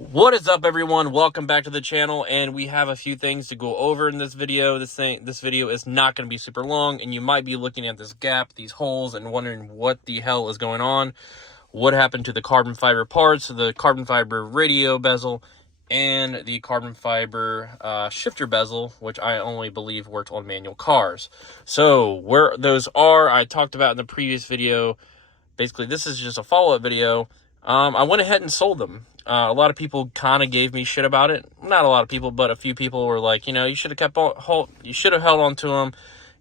What is up, everyone? Welcome back to the channel, and we have a few things to go over in this video. This video is not going to be super long, and you might be looking at this gap, these holes, and wondering what the hell is going on. What happened to the carbon fiber parts, the carbon fiber radio bezel, and the carbon fiber shifter bezel, which I only believe worked on manual cars. So where those are, I talked about in the previous video. Basically, this is just a follow-up video. I went ahead and sold them. A lot of people kind of gave me shit about it. Not a lot of people, but a few people were like, you should have you should have held on to them.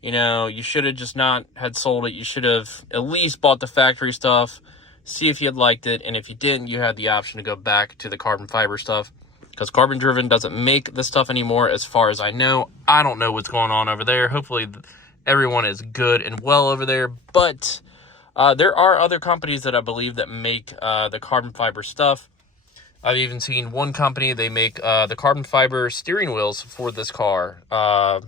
You should have just not had sold it. You should have at least bought the factory stuff, see if you had liked it, and if you didn't, you had the option to go back to the carbon fiber stuff, because Carbon Driven doesn't make this stuff anymore, as far as I know. I don't know what's going on over there. Hopefully everyone is good and well over there, but there are other companies that I believe that make the carbon fiber stuff. I've even seen one company, they make the carbon fiber steering wheels for this car. I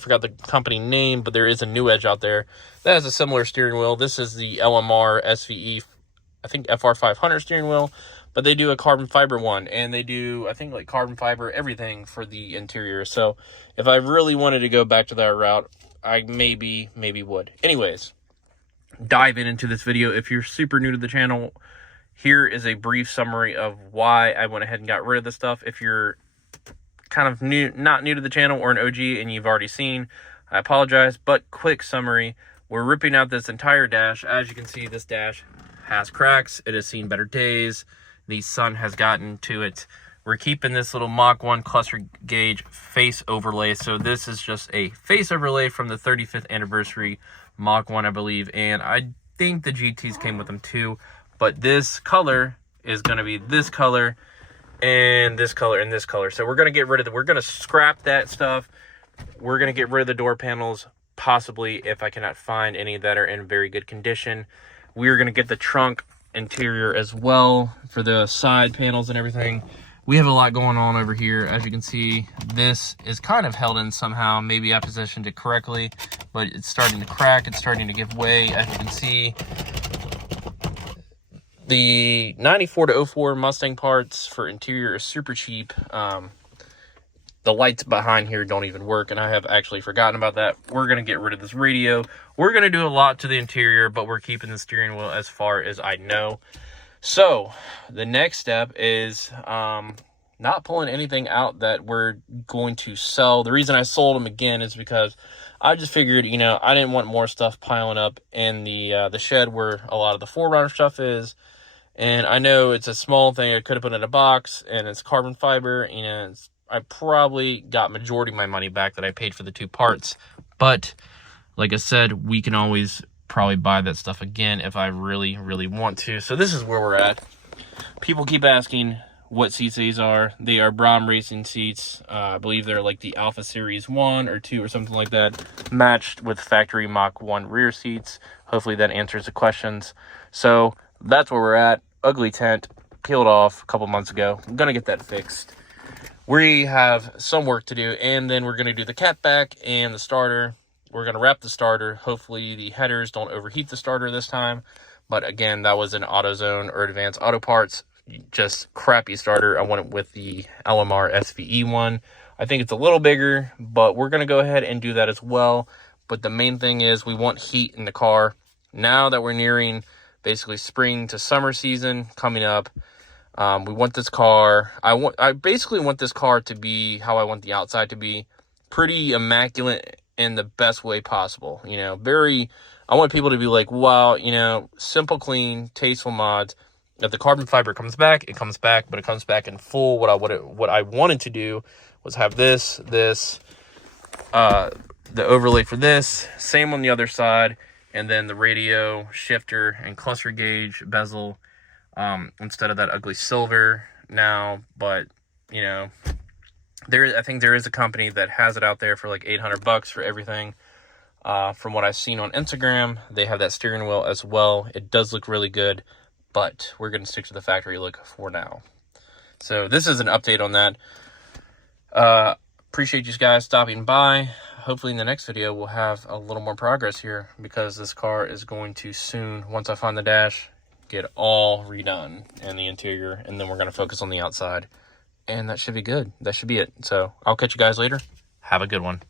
forgot the company name, but there is a Newedge out there that has a similar steering wheel. This is the LMR SVE, I think FR500 steering wheel, but they do a carbon fiber one, and they do, I think, like carbon fiber everything for the interior. So if I really wanted to go back to that route, I maybe would. Anyways, dive into this video. If you're super new to the channel, here is a brief summary of why I went ahead and got rid of this stuff. If you're kind of not new to the channel or an OG and you've already seen, I apologize, but quick summary. We're ripping out this entire dash. As you can see, this dash has cracks. It has seen better days. The sun has gotten to it. We're keeping this little Mach 1 cluster gauge face overlay. So this is just a face overlay from the 35th anniversary Mach 1, I believe. And I think the GTs came with them too. But this color is going to be this color and this color and this color. So we're going to get rid of we're going to scrap that stuff. We're going to get rid of the door panels, possibly, if I cannot find any that are in very good condition. We're going to get the trunk interior as well for the side panels and everything. We have a lot going on over here. As you can see, this is kind of held in somehow. Maybe I positioned it correctly, but it's starting to crack. It's starting to give way. As you can see, the 94 to 04 Mustang parts for interior is super cheap. The lights behind here don't even work, and I have actually forgotten about that. We're going to get rid of this radio. We're going to do a lot to the interior, but we're keeping the steering wheel as far as I know. So the next step is not pulling anything out that we're going to sell. The reason I sold them again is because I just figured, I didn't want more stuff piling up in the shed where a lot of the 4Runner stuff is. And I know it's a small thing. I could have put it in a box, and it's carbon fiber, and I probably got majority of my money back that I paid for the two parts. But like I said, we can always probably buy that stuff again if I really want to. So this is where we're at. People keep asking what seats these are. They are Brom Racing seats. I believe they're like the Alpha Series 1 or 2 or something like that, matched with factory Mach 1 rear seats. Hopefully that answers the questions. So that's where we're at. Ugly tent, peeled off a couple months ago. I'm gonna get that fixed. We have some work to do, and then we're gonna do the catback and the starter. We're gonna wrap the starter. Hopefully the headers don't overheat the starter this time. But again, that was an AutoZone or Advanced Auto Parts, just crappy starter. I went with the LMR SVE one. I think it's a little bigger, but we're gonna go ahead and do that as well. But the main thing is we want heat in the car. Now that we're nearing basically spring to summer season coming up, we want this car. I basically want this car to be how I want the outside to be, pretty immaculate in the best way possible. I want people to be like, wow, simple, clean, tasteful mods. If the carbon fiber comes back, it comes back, but it comes back in full. What I wanted to do was have this, the overlay for this, same on the other side. And then the radio, shifter, and cluster gauge bezel, instead of that ugly silver now. But, I think there is a company that has it out there for like $800 for everything. From what I've seen on Instagram, they have that steering wheel as well. It does look really good, but we're going to stick to the factory look for now. So this is an update on that. Appreciate you guys stopping by. Hopefully in the next video we'll have a little more progress here, because this car is going to soon, once I find the dash, get all redone and the interior, and then we're going to focus on the outside. And that should be good. That should be it. So I'll catch you guys later. Have a good one.